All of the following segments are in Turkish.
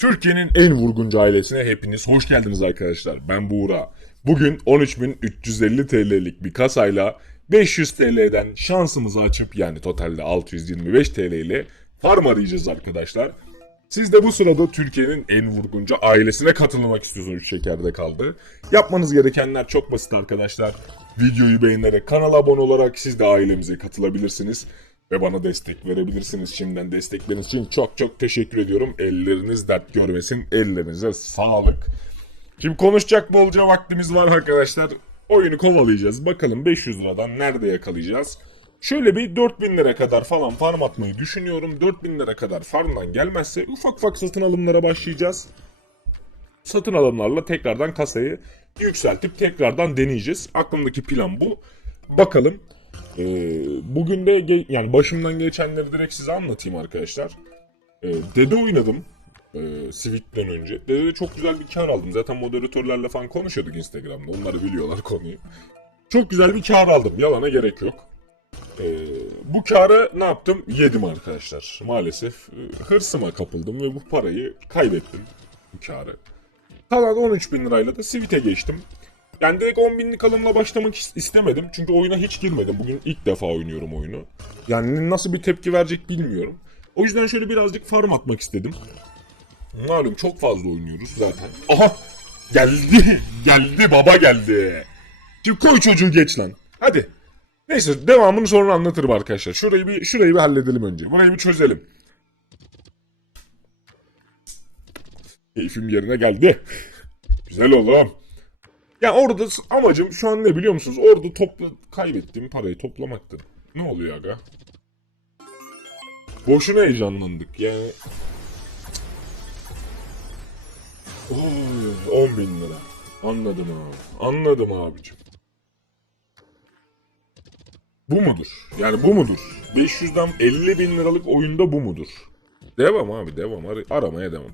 Türkiye'nin en vurguncu ailesine hepiniz hoş geldiniz arkadaşlar. Ben Buğra. Bugün 13.350 TL'lik bir kasayla 500 TL'den şansımızı açıp yani totalde 625 TL ile farm arayacağız arkadaşlar. Siz de bu sırada Türkiye'nin en vurguncu ailesine katılmak istiyorsunuz şekerde kaldı. Yapmanız gerekenler çok basit arkadaşlar. Videoyu beğenerek kanala abone olarak siz de ailemize katılabilirsiniz. Ve bana destek verebilirsiniz. Şimdiden destekleriniz için çok çok teşekkür ediyorum. Elleriniz dert görmesin. Ellerinize sağlık. Şimdi konuşacak bolca vaktimiz var arkadaşlar. Oyunu kovalayacağız. Bakalım 500 liradan nerede yakalayacağız. Şöyle bir 4000 lira kadar falan farm atmayı düşünüyorum. 4000 lira kadar farmdan gelmezse ufak ufak satın alımlara başlayacağız. Satın alımlarla tekrardan kasayı yükseltip tekrardan deneyeceğiz. Aklımdaki plan bu. Bakalım. Ee, bugün de yani başımdan geçenleri direkt size anlatayım arkadaşlar. Ee, Dede oynadım. E, Civic'ten önce. Dede'de çok güzel bir kar aldım. Zaten moderatörlerle falan konuşuyorduk Instagram'da. Onlar biliyorlar konuyu. Çok güzel bir kar aldım. Yalana gerek yok. Ee, bu karı ne yaptım? Yedim arkadaşlar. Maalesef e, hırsıma kapıldım ve bu parayı kaybettim. Bu karı. Kalan 13 bin lirayla da Sivit'e geçtim. Yani direkt 10 binlik alımla başlamak is- istemedim. Çünkü oyuna hiç girmedim. Bugün ilk defa oynuyorum oyunu. Yani nasıl bir tepki verecek bilmiyorum. O yüzden şöyle birazcık farm atmak istedim. Malum çok fazla oynuyoruz zaten. Aha! Geldi! Geldi baba geldi. Şimdi koy çocuğu geç lan. Hadi. Neyse devamını sonra anlatırım arkadaşlar. Şurayı bir şurayı bir halledelim önce. Burayı bir çözelim. Keyfim yerine geldi. Güzel oğlum. Ya orada amacım şu an ne biliyor musunuz? Orada topla kaybettiğim parayı toplamaktı. Ne oluyor aga? Boşuna heyecanlandık yani. Oy, 10 bin lira. Anladım abi. Anladım abicim. Bu mudur? Yani bu mudur? 500'den 50 bin liralık oyunda bu mudur? Devam abi devam. Ar- aramaya devam.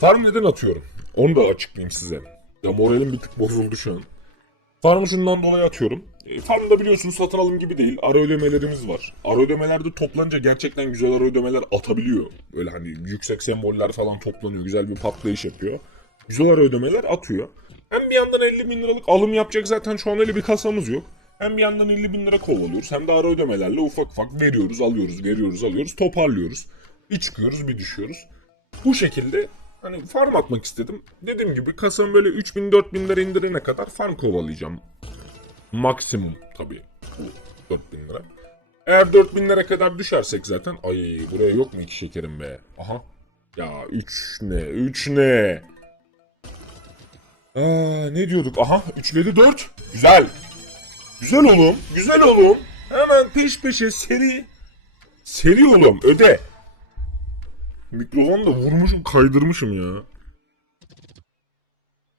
Farm neden atıyorum? Onu da açıklayayım size. Ya moralim bir tık bozuldu şu an. Farmı şundan dolayı atıyorum. E, farmda biliyorsunuz satın alım gibi değil. Ara ödemelerimiz var. Ara ödemelerde toplanınca gerçekten güzel ara ödemeler atabiliyor. Böyle hani yüksek semboller falan toplanıyor. Güzel bir patlayış yapıyor. Güzel ara ödemeler atıyor. Hem bir yandan 50 bin liralık alım yapacak zaten şu an öyle bir kasamız yok. Hem bir yandan 50 bin lira kovalıyoruz hem de ara ödemelerle ufak ufak veriyoruz alıyoruz veriyoruz alıyoruz toparlıyoruz. Bir çıkıyoruz bir düşüyoruz. Bu şekilde hani farm atmak istedim. Dediğim gibi kasam böyle 3000 4000 lira indirene kadar farm kovalayacağım. Maksimum tabii bu 4000 lira. Eğer 4000 lira kadar düşersek zaten ay buraya yok mu iki şekerim be? Aha. Ya 3 ne? 3 ne? Aa, ne diyorduk? Aha 3'leri 4. Güzel. Güzel oğlum. Güzel oğlum. Hemen peş peşe seri. Seri oğlum öde. Mikrofonu da vurmuşum kaydırmışım ya.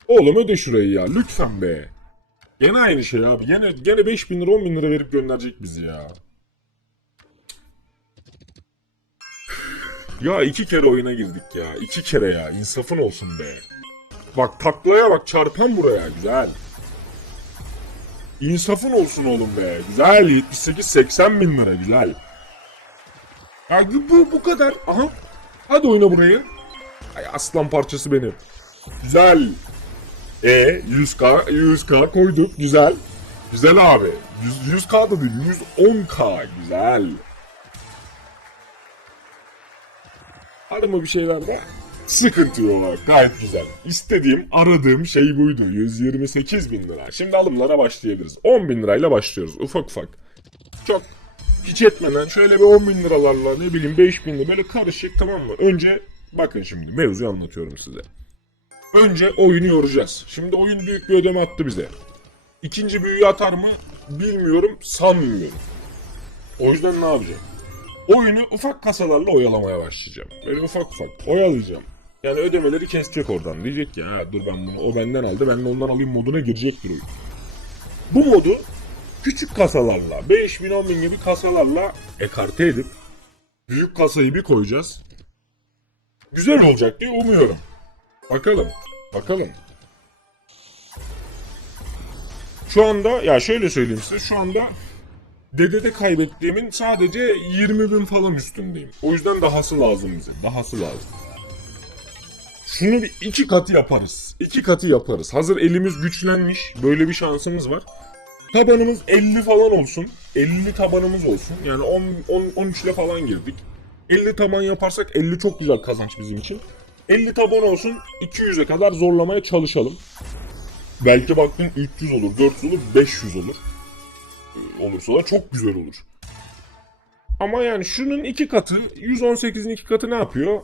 Oğlum öde şurayı ya lütfen be. Gene aynı şey abi. Gene, gene 5000 lira 10 bin lira verip gönderecek bizi ya. Ya iki kere oyuna girdik ya. iki kere ya. İnsafın olsun be. Bak taklaya bak çarpan buraya. Güzel. İnsafın olsun oğlum be. Güzel. 78-80 bin lira. Güzel. Ya bu, bu kadar. Aha. Hadi oyna burayı. Ay aslan parçası benim. Güzel. E 100k 100k koyduk. Güzel. Güzel abi. 100, 100k da değil 110k. Güzel. Var mı bir şeyler de? Sıkıntı yok. Gayet güzel. İstediğim, aradığım şey buydu. 128 bin lira. Şimdi alımlara başlayabiliriz. 10 bin lirayla başlıyoruz. Ufak ufak. Çok hiç etmeden şöyle bir 10 bin liralarla ne bileyim 5 bin lira böyle karışık tamam mı? Önce bakın şimdi mevzuyu anlatıyorum size. Önce oyunu yoracağız. Şimdi oyun büyük bir ödeme attı bize. İkinci büyüyü atar mı bilmiyorum sanmıyorum. O yüzden ne yapacağım? Oyunu ufak kasalarla oyalamaya başlayacağım. Böyle ufak ufak oyalayacağım. Yani ödemeleri kesecek oradan. Diyecek ki ha dur ben bunu o benden aldı ben de ondan alayım moduna girecektir oyun. Bu modu küçük kasalarla 5000 10 bin gibi kasalarla ekarte edip büyük kasayı bir koyacağız. Güzel olacak diye umuyorum. Bakalım. Bakalım. Şu anda ya şöyle söyleyeyim size şu anda Dede'de kaybettiğimin sadece 20 bin falan üstündeyim. O yüzden dahası lazım bize. Dahası lazım. Şunu bir iki katı yaparız. İki katı yaparız. Hazır elimiz güçlenmiş. Böyle bir şansımız var. Tabanımız 50 falan olsun. 50 tabanımız olsun. Yani 10, 10 13 ile falan girdik. 50 taban yaparsak 50 çok güzel kazanç bizim için. 50 taban olsun 200'e kadar zorlamaya çalışalım. Belki baktın 300 olur, 400 olur, 500 olur. Ee, Olursa da çok güzel olur. Ama yani şunun iki katı, 118'in iki katı ne yapıyor?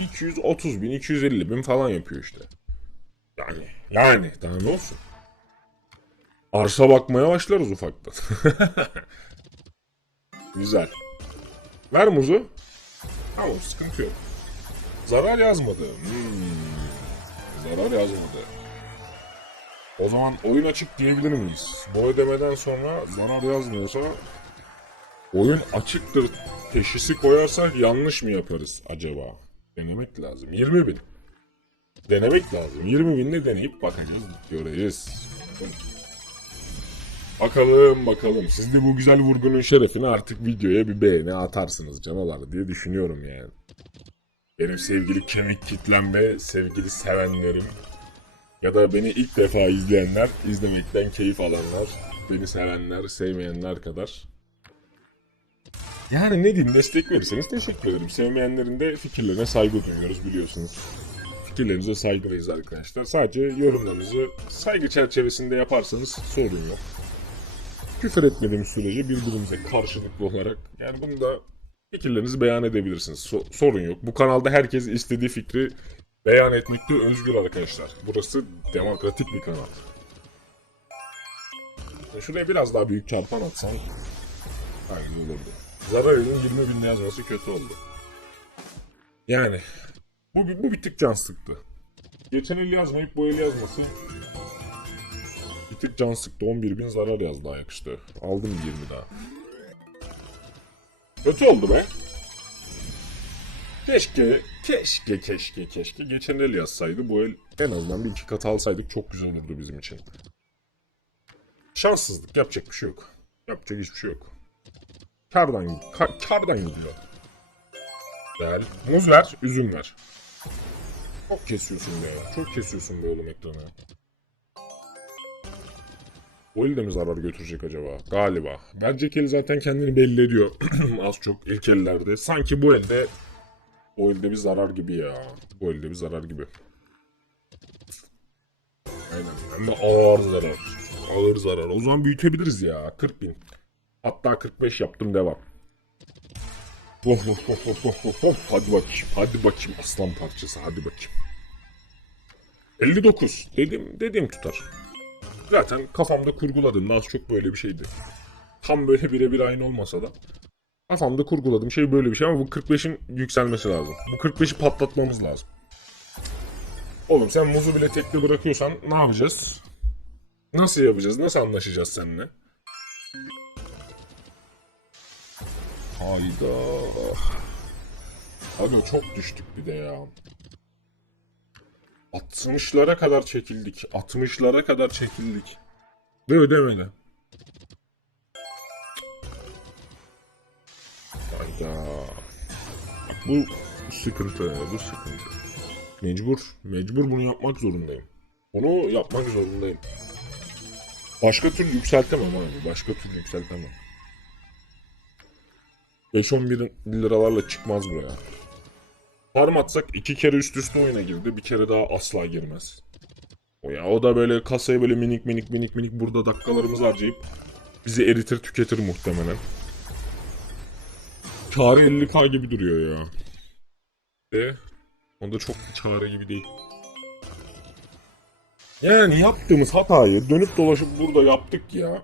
230 bin, 250 bin falan yapıyor işte. Yani, yani daha ne olsun? Arsa bakmaya başlarız ufaktan. Güzel. Ver muzu. Tamam sıkıntı yok. Zarar yazmadı. Hmm. Zarar yazmadı. O zaman oyun açık diyebilir miyiz? Bu ödemeden sonra zarar yazmıyorsa oyun açıktır teşhisi koyarsak yanlış mı yaparız acaba? Denemek lazım. 20 bin. Denemek lazım. 20 binle deneyip bakacağız, göreceğiz. Bakalım bakalım. Siz de bu güzel vurgunun şerefine artık videoya bir beğeni atarsınız canalar diye düşünüyorum yani. Benim sevgili kemik kitlem ve sevgili sevenlerim ya da beni ilk defa izleyenler, izlemekten keyif alanlar, beni sevenler, sevmeyenler kadar. Yani ne diyeyim destek verirseniz teşekkür ederim. Sevmeyenlerin de fikirlerine saygı duyuyoruz biliyorsunuz. Fikirlerinize saygılıyız arkadaşlar. Sadece yorumlarınızı saygı çerçevesinde yaparsanız sorun yok. Küfür etmediğimiz sürece birbirimize karşılıklı olarak yani bunu da fikirlerinizi beyan edebilirsiniz. So- sorun yok. Bu kanalda herkes istediği fikri beyan etmekte özgür arkadaşlar. Burası demokratik bir kanal. Şuraya biraz daha büyük çarpan atsan aynı olurdu. Zarar'ın 20 bin yazması kötü oldu. Yani bu, bu bir tık can sıktı. Geçen el yazmayıp bu el yazması tık can sıktı. 11 bin zarar yazdı ayaküstü. Aldım 20 daha. Kötü oldu be. Keşke, keşke, keşke, keşke geçen el yazsaydı bu el en azından bir iki kat alsaydık çok güzel olurdu bizim için. Şanssızlık yapacak bir şey yok. Yapacak hiçbir şey yok. Kardan, ka- kardan gidiyor. Güzel. Muz ver, üzüm ver. Çok kesiyorsun be. Çok kesiyorsun be oğlum ekranı. O el de mi zarar götürecek acaba? Galiba. Bence el zaten kendini belli ediyor. Az çok ilk ellerde. Sanki bu elde o elde bir zarar gibi ya. Bu elde bir zarar gibi. Aynen. Hem de ağır zarar. Ağır zarar. O zaman büyütebiliriz ya. 40 bin. Hatta 45 yaptım devam. Of of of of of of of. Hadi bakayım. Hadi bakayım aslan parçası. Hadi bakayım. 59. Dedim, dediğim tutar. Zaten kafamda kurguladığım az çok böyle bir şeydi. Tam böyle birebir aynı olmasa da kafamda kurguladığım şey böyle bir şey ama bu 45'in yükselmesi lazım. Bu 45'i patlatmamız lazım. Oğlum sen muzu bile tekli bırakıyorsan ne yapacağız? Nasıl yapacağız? Nasıl anlaşacağız seninle? Hayda. Abi çok düştük bir de ya. 60'lara kadar çekildik. 60'lara kadar çekildik. Ve ödemedi. Hayda. Bu sıkıntı, bu sıkıntı. Mecbur, mecbur bunu yapmak zorundayım. Bunu yapmak zorundayım. Başka türlü yükseltemem abi, başka türlü yükseltemem. 5-11 liralarla çıkmaz buraya. Farm atsak iki kere üst üste oyuna girdi. Bir kere daha asla girmez. O ya o da böyle kasaya böyle minik minik minik minik burada dakikalarımızı harcayıp bizi eritir tüketir muhtemelen. Çağrı 50k gibi duruyor ya. De onda çok bir çare gibi değil. Yani yaptığımız hatayı dönüp dolaşıp burada yaptık ya.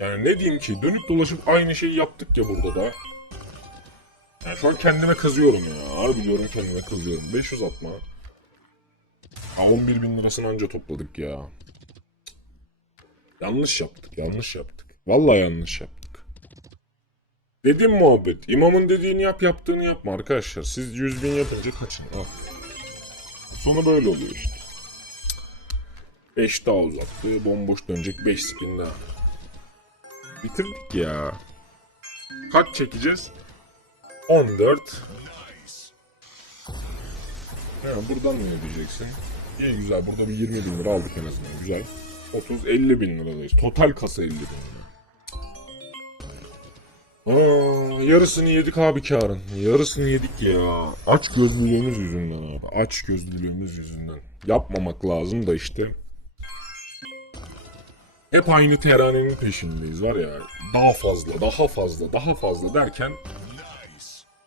Yani ne diyeyim ki dönüp dolaşıp aynı şeyi yaptık ya burada da. Yani şu an kendime kızıyorum ya. Harbi diyorum kendime kızıyorum. 500 atma. Ha 11 bin lirasını anca topladık ya. Yanlış yaptık, yanlış yaptık. Vallahi yanlış yaptık. Dedim muhabbet. İmamın dediğini yap, yaptığını yapma arkadaşlar. Siz 100 bin yapınca kaçın. Al. Sonra böyle oluyor işte. 5 daha uzattı. Bomboş dönecek 5 spin daha. Bitirdik ya. Kaç çekeceğiz? 14 Ha, buradan ne ödeyeceksin? İyi güzel. Burada bir 20 bin lira aldık en azından. Güzel. 30-50 bin liradayız. Total kasa 50 bin lira. Aa, yarısını yedik abi karın. Yarısını yedik ya. Aç gözlülüğümüz yüzünden abi. Aç gözlülüğümüz yüzünden. Yapmamak lazım da işte. Hep aynı teranenin peşindeyiz var ya. Daha fazla, daha fazla, daha fazla derken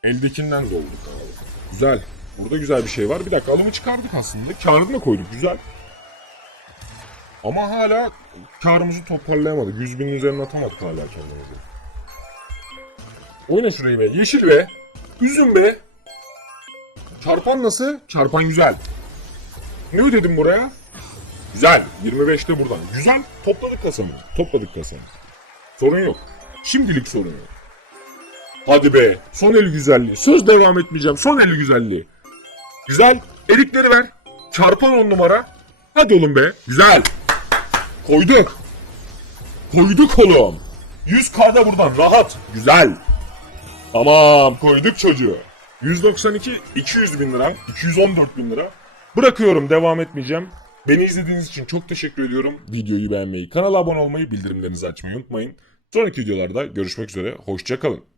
eldekinden abi. Güzel. Burada güzel bir şey var. Bir dakika alımı çıkardık aslında. Karını da koyduk. Güzel. Ama hala karımızı toparlayamadık. 100 binin üzerine atamadık hala kendimizi. Oyna şurayı be. Yeşil be. Üzüm be. Çarpan nasıl? Çarpan güzel. Ne ödedim buraya? Güzel. 25'te buradan. Güzel. Topladık kasamızı. Topladık kasamızı. Sorun yok. Şimdilik sorun yok. Hadi be. Son el güzelliği. Söz devam etmeyeceğim. Son el güzelliği. Güzel. Erikleri ver. Çarpan on numara. Hadi oğlum be. Güzel. Koyduk. Koyduk oğlum. 100k'da buradan. Rahat. Güzel. Tamam koyduk çocuğu. 192 200 bin lira. 214 bin lira. Bırakıyorum devam etmeyeceğim. Beni izlediğiniz için çok teşekkür ediyorum. Videoyu beğenmeyi, kanala abone olmayı, bildirimlerinizi açmayı unutmayın. Sonraki videolarda görüşmek üzere. Hoşçakalın.